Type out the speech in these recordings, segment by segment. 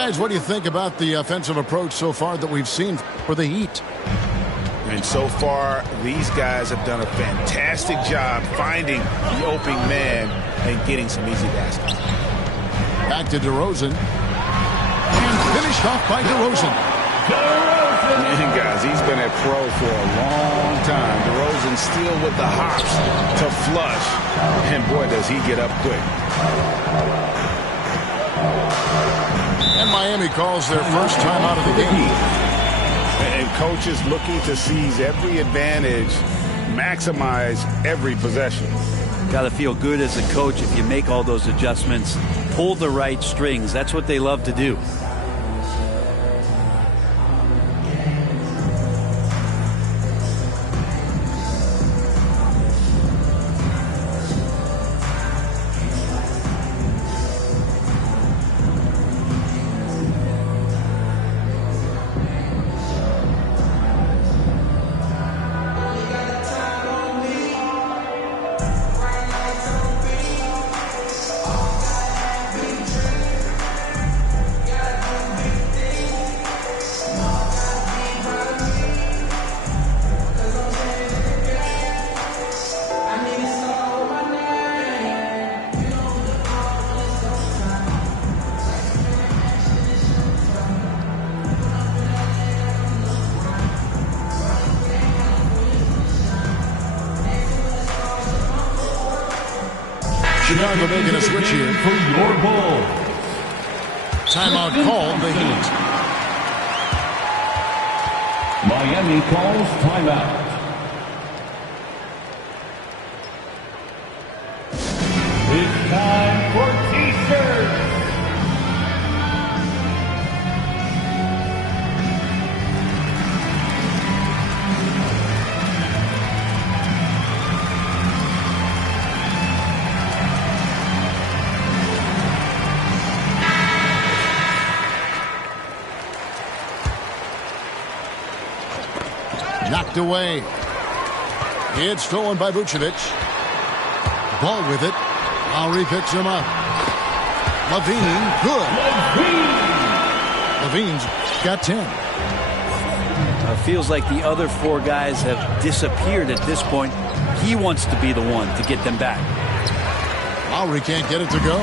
Guys, what do you think about the offensive approach so far that we've seen for the Heat? And so far, these guys have done a fantastic job finding the opening man and getting some easy baskets. Back to DeRozan. And finished off by DeRozan. And guys, he's been a pro for a long time. DeRozan still with the hops to flush. And boy, does he get up quick. And Miami calls their first time out of the game. And coaches looking to seize every advantage, maximize every possession. Got to feel good as a coach if you make all those adjustments, pull the right strings. That's what they love to do. Chicago making a switch here. For your ball. Timeout called the Heat. Miami calls timeout. It's time for T-shirts. Knocked away. It's stolen by Vucevic. Ball with it. Lowry picks him up. Levine, good. Levine's got 10. Feels like the other four guys have disappeared at this point. He wants to be the one to get them back. Lowry can't get it to go.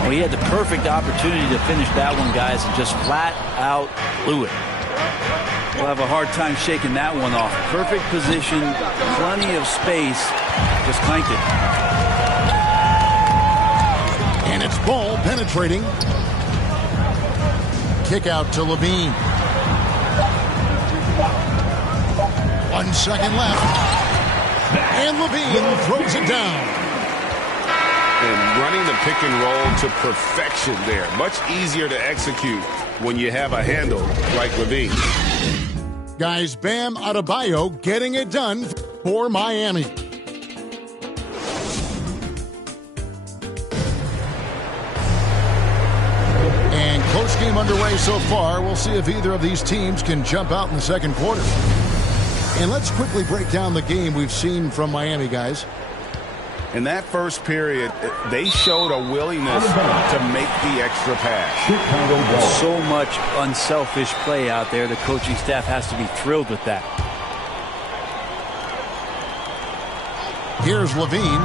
Well, he had the perfect opportunity to finish that one, guys, and just flat out blew it. We'll have a hard time shaking that one off. Perfect position, plenty of space, just clanked it. And it's ball penetrating. Kick out to Levine. 1 second left. And Levine throws it down. And running the pick and roll to perfection there. Much easier to execute when you have a handle like Levine. Guys, Bam Adebayo getting it done for Miami. And close game underway so far. We'll see if either of these teams can jump out in the second quarter. And let's quickly break down the game we've seen from Miami, guys. In that first period, they showed a willingness to make the extra pass. So much unselfish play out there. The coaching staff has to be thrilled with that. Here's Levine.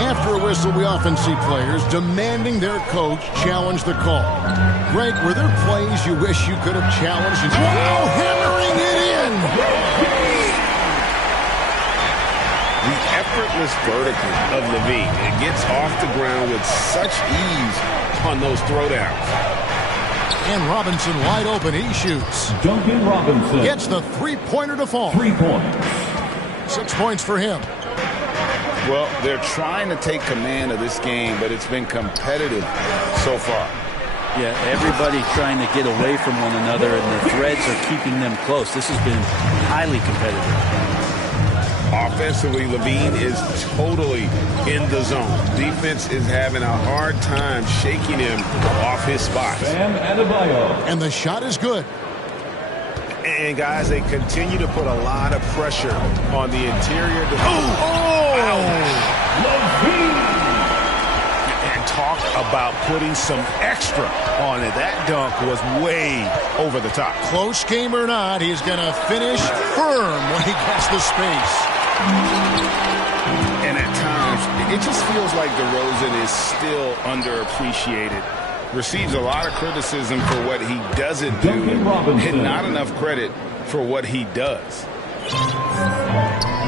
After a whistle, we often see players demanding their coach challenge the call. Greg, were there plays you wish you could have challenged? Wow, hammering it in! The effortless vertical of Levine. It gets off the ground with such ease on those throwdowns. And Robinson wide open. He shoots. Duncan Robinson gets the three-pointer to fall. 3 points. 6 points for him. Well, they're trying to take command of this game, but it's been competitive so far. Yeah, everybody trying to get away from one another, and the threads are keeping them close. This has been highly competitive. Offensively, Levine is totally in the zone. Defense is having a hard time shaking him off his spot. Bam Adebayo. And the shot is good. And, guys, they continue to put a lot of pressure on the interior. Levine. talk about putting some extra on it. That dunk was way over the top. Close game or not, he's going to finish firm when he gets the space. And at times, it just feels like DeRozan is still underappreciated. Receives a lot of criticism for what he doesn't do, and not enough credit for what he does.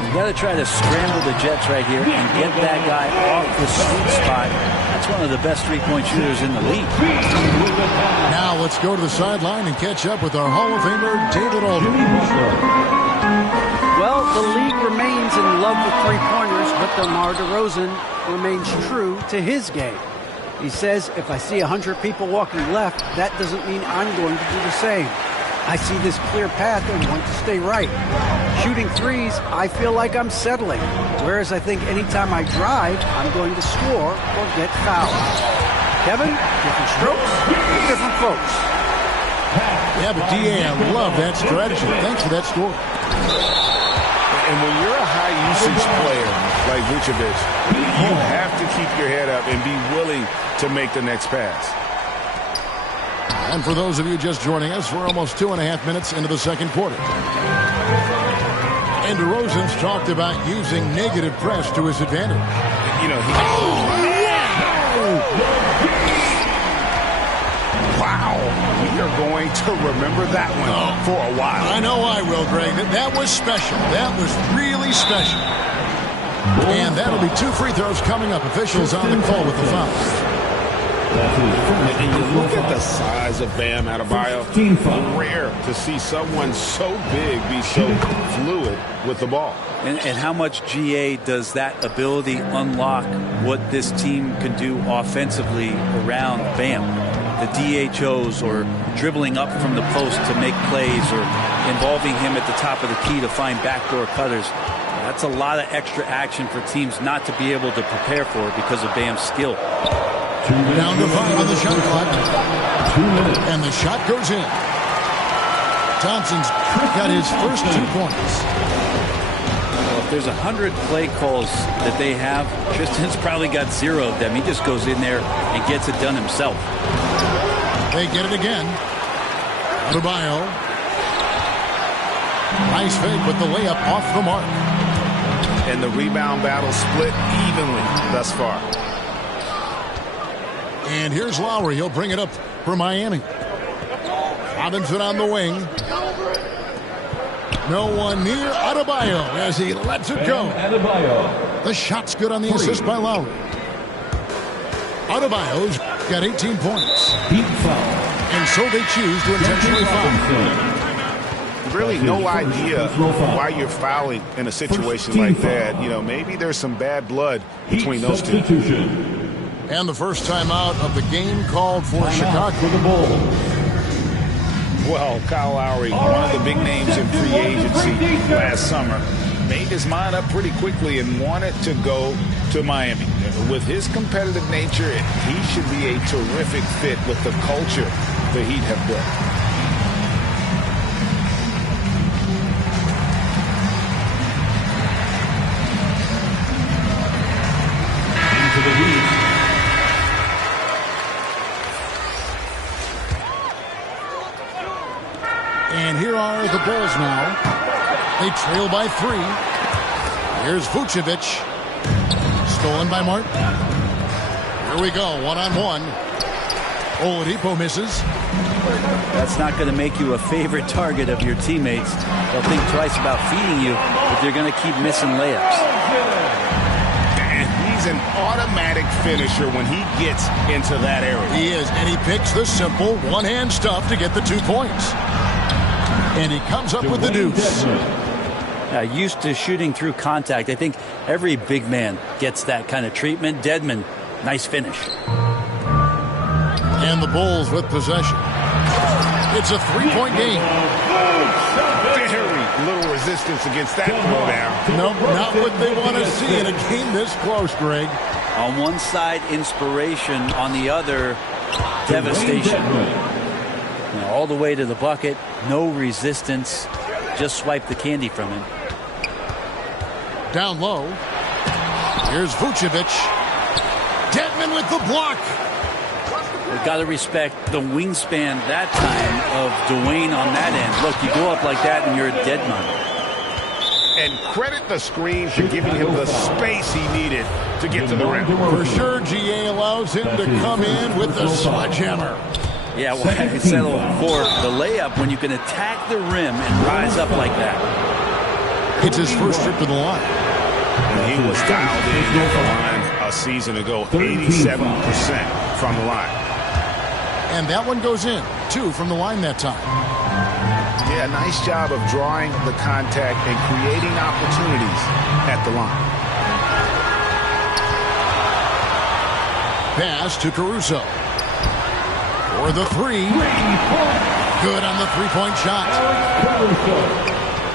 You got to try to scramble the Jets right here and get that guy off the sweet spot. That's one of the best three-point shooters in the league. Now let's go to the sideline and catch up with our Hall of Famer, David Aldridge. Well, the league remains in love with three-pointers, but DeMar DeRozan remains true to his game. He says, if I see 100 people walking left, that doesn't mean I'm going to do the same. I see this clear path and want to stay right. Shooting threes, I feel like I'm settling. Whereas I think anytime I drive, I'm going to score or get fouled. Kevin, different strokes, different folks. Yeah, but D.A., I love that strategy. Thanks for that score. And when you're a high-usage player like Vucevic, you have to keep your head up and be willing to make the next pass. And for those of you just joining us, we're almost 2.5 minutes into the second quarter. And DeRozan's talked about using negative press to his advantage. You know, wow, we are going to remember that one for a while. I know I will, Greg. That was special. That was really special. And that'll be 2 free throws coming up. Officials on the call with the foul. And you look at the size of Bam Adebayo. Rare to see someone so big be so fluid with the ball. And how much GA does that ability unlock what this team can do offensively around Bam? The DHOs or dribbling up from the post to make plays or involving him at the top of the key to find backdoor cutters. That's a lot of extra action for teams not to be able to prepare for because of Bam's skill. Down to 5 on the shot clock. And the shot goes in. Thompson's got his first 2 points. Well, if there's 100 play calls that they have, Tristan's probably got 0 of them. He just goes in there and gets it done himself. They get it again. Adebayo. Nice fake with the layup off the mark. And the rebound battle split evenly thus far. And here's Lowry. He'll bring it up for Miami. Robinson on the wing. No one near Adebayo as he lets it go. The shot's good on the assist by Lowry. Adebayo's got 18 points. And so they choose to intentionally foul. Really no idea why you're fouling in a situation like that. You know, maybe there's some bad blood between those two. And the first timeout of the game called for Chicago. Well, Kyle Lowry, one of the big names in free agency last summer, made his mind up pretty quickly and wanted to go to Miami. With his competitive nature, he should be a terrific fit with the culture the Heat have built. And here are the Bulls now. They trail by 3. Here's Vucevic. Stolen by Martin. Here we go, one-on-one. Oladipo misses. That's not going to make you a favorite target of your teammates. They'll think twice about feeding you if you're going to keep missing layups. And he's an automatic finisher when he gets into that area. He is, and he picks the simple one-hand stuff to get the 2 points. And he comes up with the deuce. Used to shooting through contact. I think every big man gets that kind of treatment. Dedmon, nice finish. And the Bulls with possession. It's a 3-point game. Very little resistance against that throwdown. Nope, not what they want to see in a game this close, Greg. On one side, inspiration. On the other, devastation. All the way to the bucket. No resistance. Just swipe the candy from him. Down low. Here's Vucevic. Dedmon And with the block. We've got to respect the wingspan that time of Dwayne on that end. Look, you go up like that and you're a dead man. And credit the screen for giving him the space he needed to get to the rim. For sure, GA allows him to come in with the sledgehammer. Yeah, well, I settle for the layup when you can attack the rim and rise up like that. It's his first trip to the line. And he was dialed in at the line a season ago, 87% from the line. And that one goes in. 2 from the line that time. Yeah, nice job of drawing the contact and creating opportunities at the line. Pass to Caruso. For the 3. Good on the three-point shot.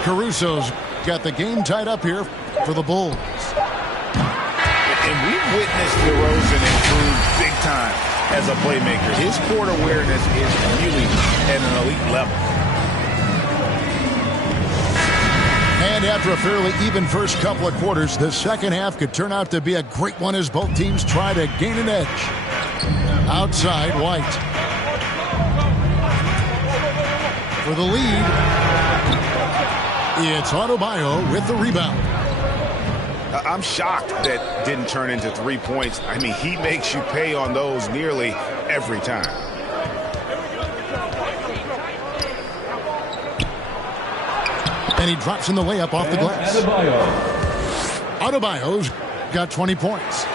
Caruso's got the game tied up here for the Bulls. And we've witnessed DeRozan improve big time as a playmaker. His court awareness is really at an elite level. And after a fairly even first couple of quarters, the second half could turn out to be a great one as both teams try to gain an edge. Outside, White. For the lead, it's Adebayo with the rebound. I'm shocked that didn't turn into 3 points. I mean, he makes you pay on those nearly every time. And he drops in the layup off the glass. Adebayo's got 20 points.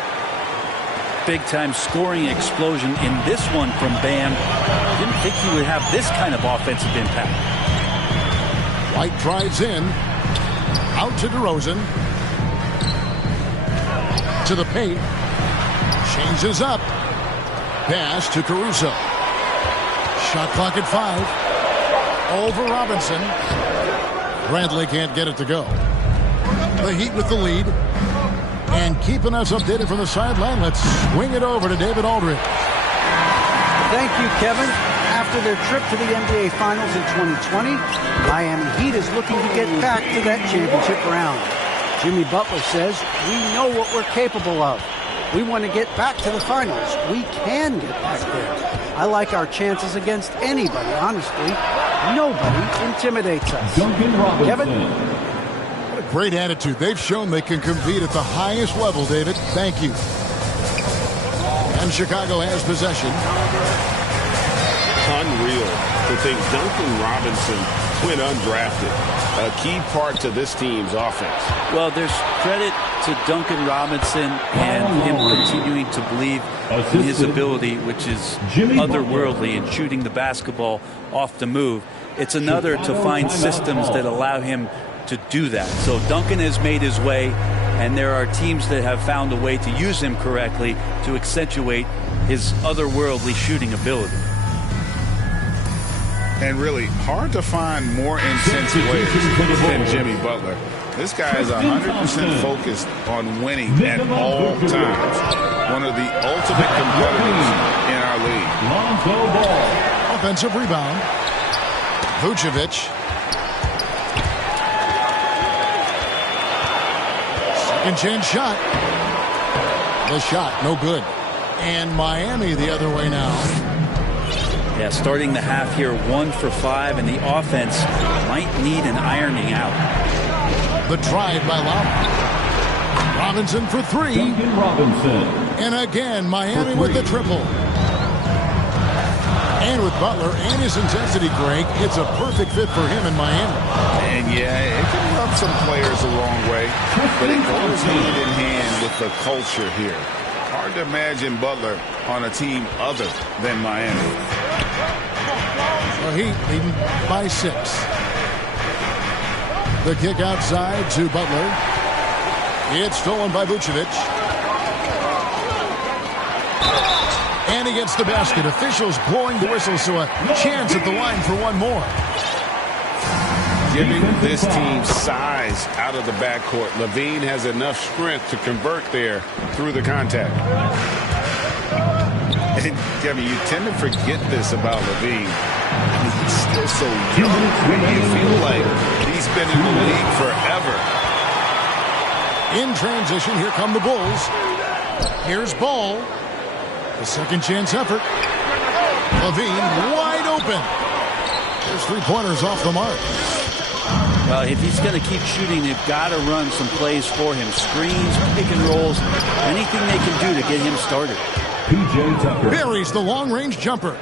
Big-time scoring explosion in this one from Bam. Didn't think he would have this kind of offensive impact. White drives in. Out to DeRozan. To the paint. Changes up. Pass to Caruso. Shot clock at 5. Over Robinson. Bradley can't get it to go. The Heat with the lead. And keeping us updated from the sideline, let's swing it over to David Aldridge. Thank you, Kevin. After their trip to the NBA Finals in 2020, Miami Heat is looking to get back to that championship round. Jimmy Butler says, we know what we're capable of. We want to get back to the finals. We can get back there. I like our chances against anybody, honestly. Nobody intimidates us. Kevin? What a great attitude. They've shown they can compete at the highest level, David. Thank you. And Chicago has possession. Unreal to think Duncan Robinson went undrafted. A key part to this team's offense. Well, there's credit to Duncan Robinson and him continuing to believe in his ability, which is otherworldly in shooting the basketball off the move. It's another to find systems that allow him to do that. So Duncan has made his way, and there are teams that have found a way to use him correctly to accentuate his otherworldly shooting ability. And really hard to find more intense players than Jimmy Butler. This guy is 100% focused on winning at all times. One of the ultimate competitors in our league. Offensive rebound. Vucevic. Second chance shot. The shot, no good. And Miami the other way now. Yeah, starting the half here 1 for 5, and the offense might need an ironing out. The drive by Lowry. Robinson for 3. Duncan Robinson. And again, Miami with the triple. And with Butler and his intensity, Greg, it's a perfect fit for him in Miami. And yeah, it can rub some players the wrong way, but it goes hand in hand with the culture here. Hard to imagine Butler on a team other than Miami. The Heat leading by 6. The kick outside to Butler. It's stolen by Vucevic. And he gets the basket. Officials blowing the whistle, so a chance at the line for one more. Giving this team size out of the backcourt. Levine has enough strength to convert there through the contact. And Kevin, you tend to forget this about Levine. He's still so young. You feel like he's been in the league forever. In transition, here come the Bulls. Here's Ball. A second chance effort. Levine wide open. There's 3-pointers off the mark. Well, if he's going to keep shooting, they've got to run some plays for him. Screens, pick and rolls, anything they can do to get him started. PJ Tucker. Buries the long-range jumper.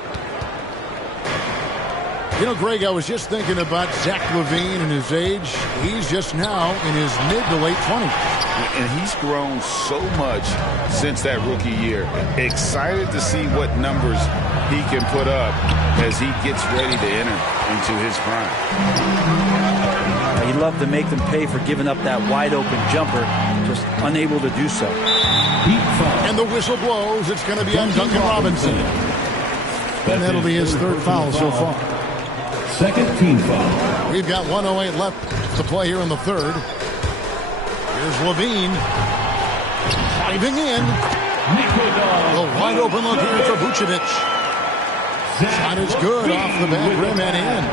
You know, Greg, I was just thinking about Zach LaVine and his age. He's just now in his mid to late 20s. And he's grown so much since that rookie year. Excited to see what numbers he can put up as he gets ready to enter into his prime. He'd love to make them pay for giving up that wide-open jumper, just unable to do so. And the whistle blows. It's going to be on Duncan Robinson. And that'll be his third foul so far. Second team foul. We've got 1:08 left to play here in the third. Here's Levine. Diving in. The wide open look here for Vucevic. Shot is good off the back rim and in.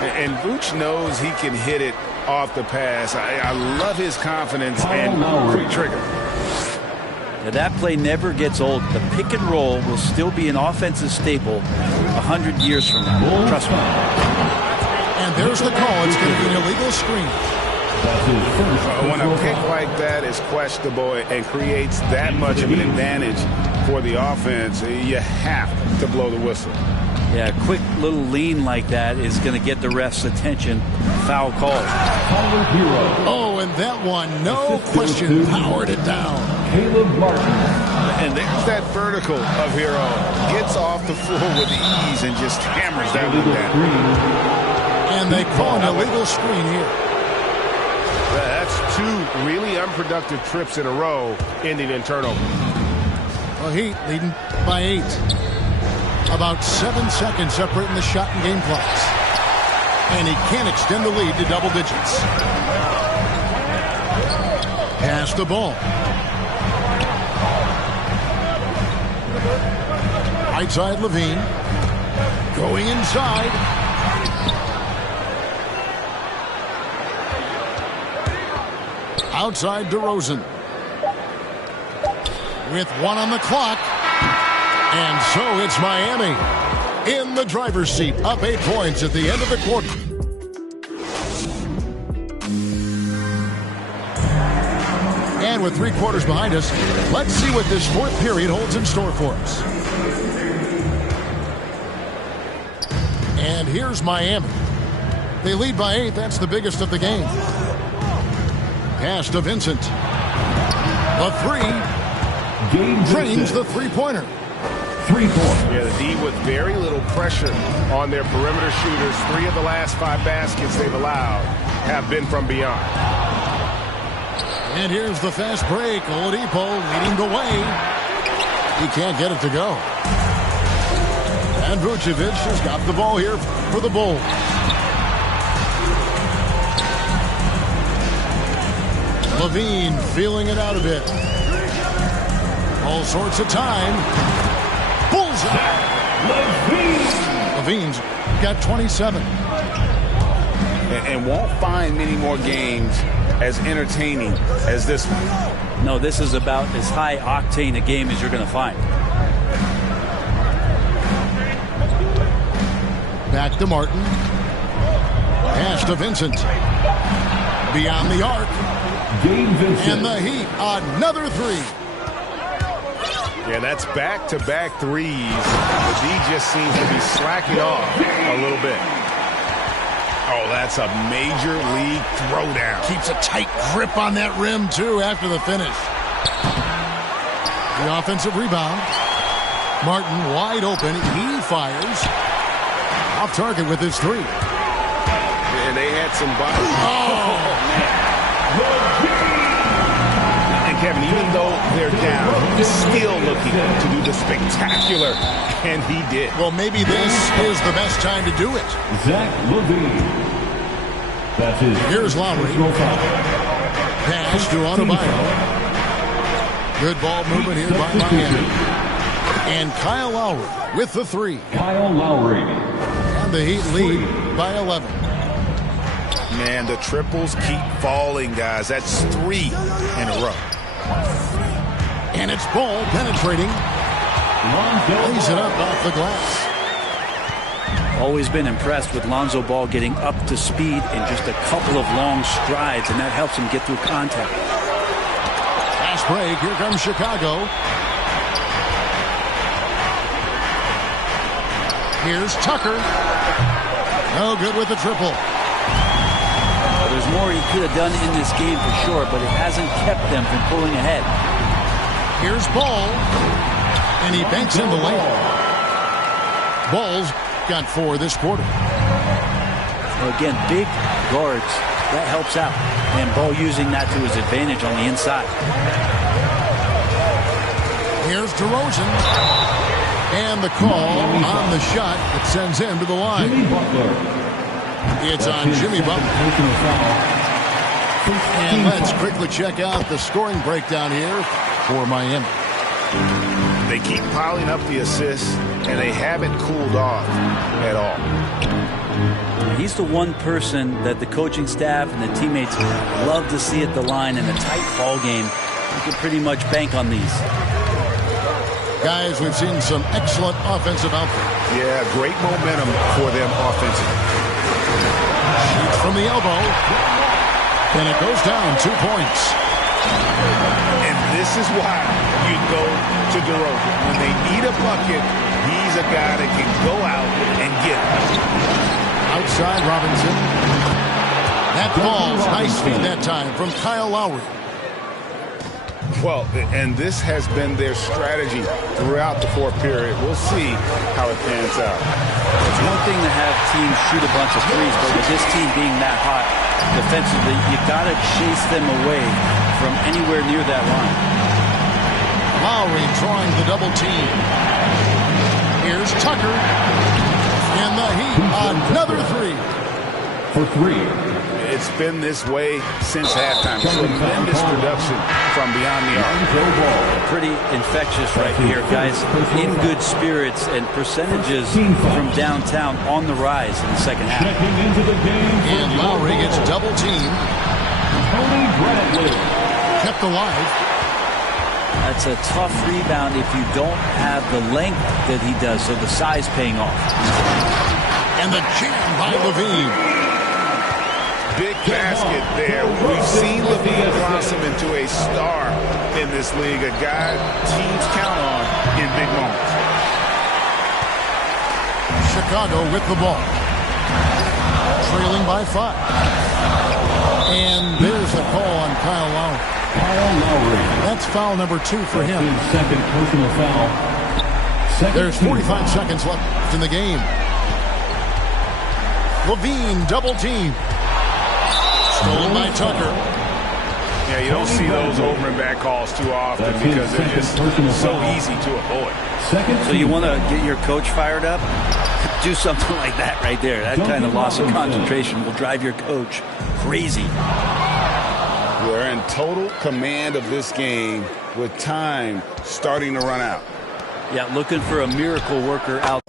And Vooch knows he can hit it off the pass. I love his confidence and quick trigger. Now, that play never gets old. The pick and roll will still be an offensive staple 100 years from now. Trust me. And there's the call. It's going to be an illegal screen. When a pick like that is questionable and creates that much of an advantage for the offense, you have to blow the whistle. Yeah, a quick little lean like that is going to get the ref's attention. Foul call. Oh, and that one, no question, powered it down. Caleb Martin. And there's that vertical of Hero. Gets off the floor with ease and just hammers that one down. And they call an illegal screen here. That's two really unproductive trips in a row, ending in turnover. Well, Heat leading by 8. About 7 seconds separating the shot and game clocks. And he can't extend the lead to double digits. Pass the ball. Right side Levine. Going inside. Outside DeRozan. With 1 on the clock. And so it's Miami in the driver's seat, up 8 points at the end of the quarter. And with 3 quarters behind us, let's see what this fourth period holds in store for us. And here's Miami. They lead by 8. That's the biggest of the game. Pass to Vincent. The 3. Drains the 3-pointer. 3-point. Yeah, the D with very little pressure on their perimeter shooters. 3 of the last 5 baskets they've allowed have been from beyond. And here's the fast break. Oladipo leading the way. He can't get it to go. And Vucevic has got the ball here for the Bulls. Levine feeling it out a bit. All sorts of time. Bullseye. Levine's got 27. And won't find many more games as entertaining as this one. No, this is about as high octane a game as you're going to find. Back to Martin. Pass to Vincent. Beyond the arc. And the Heat, another 3. Yeah, that's back-to-back threes. The D just seems to be slacking off a little bit. Oh, that's a major league throwdown. Keeps a tight grip on that rim, too, after the finish. The offensive rebound. Martin wide open. He fires. Off target with his 3. And they had some body. Oh, man. And Kevin, even though they're down, he's still looking to do the spectacular, and he did. Well, maybe this is the best time to do it. Zach LaVine. That's his. Here's Lowry. Pass to Adebayo. Good ball movement here by Miami. And Kyle Lowry with the 3. Kyle Lowry. And the Heat lead by 11. Man, the triples keep falling, guys. That's 3 in a row. And it's Ball penetrating. Lays it up off the glass. Always been impressed with Lonzo Ball getting up to speed in just a couple of long strides, and that helps him get through contact. Fast break. Here comes Chicago. Here's Tucker. No good with the triple. There's more he could have done in this game for sure, but it hasn't kept them from pulling ahead. Here's Ball. And he banks in the lane. Ball's got 4 this quarter. So again, big guards, that helps out. And Ball using that to his advantage on the inside. Here's DeRozan. And the call on the shot that sends him to the line. It's on Jimmy Butler. And let's quickly check out the scoring breakdown here for Miami. They keep piling up the assists, and they haven't cooled off at all. He's the one person that the coaching staff and the teammates love to see at the line in a tight ball game. You can pretty much bank on these. Guys, we've seen some excellent offensive output. Yeah, great momentum for them offensively. Shoots from the elbow. And it goes down 2 points. And this is why you go to DeRozan. When they need a bucket, he's a guy that can go out and get it. Outside Robinson. That falls. Nice feed that time from Kyle Lowry. Well, and this has been their strategy throughout the fourth period. We'll see how it pans out. It's one thing to have teams shoot a bunch of threes, but with this team being that hot defensively, you got to chase them away from anywhere near that line. Lowry drawing the double team. Here's Tucker. And the Heat, another 3. For 3. It's been this way since halftime. Tremendous production from beyond the arc. Pretty infectious right here, guys. In good spirits and percentages from downtown on the rise in the second half. And Lowry gets double teamed. Kept alive. That's a tough rebound if you don't have the length that he does, so the size paying off. And the jam by Levine. Big basket there. We've seen Levine blossom into a star in this league, a guy teams count on in big moments. Chicago with the ball. Trailing by 5. And there's the call on Kyle Lowry. That's foul number 2 for him. Second personal foul. There's 45 seconds left in the game. Levine double team. Stolen by Tucker. Yeah, you don't see those over and back calls too often because they're just so easy to avoid. So you want to get your coach fired up? Do something like that right there. That kind of loss of concentration will drive your coach crazy. We're in total command of this game with time starting to run out. Yeah, looking for a miracle worker out.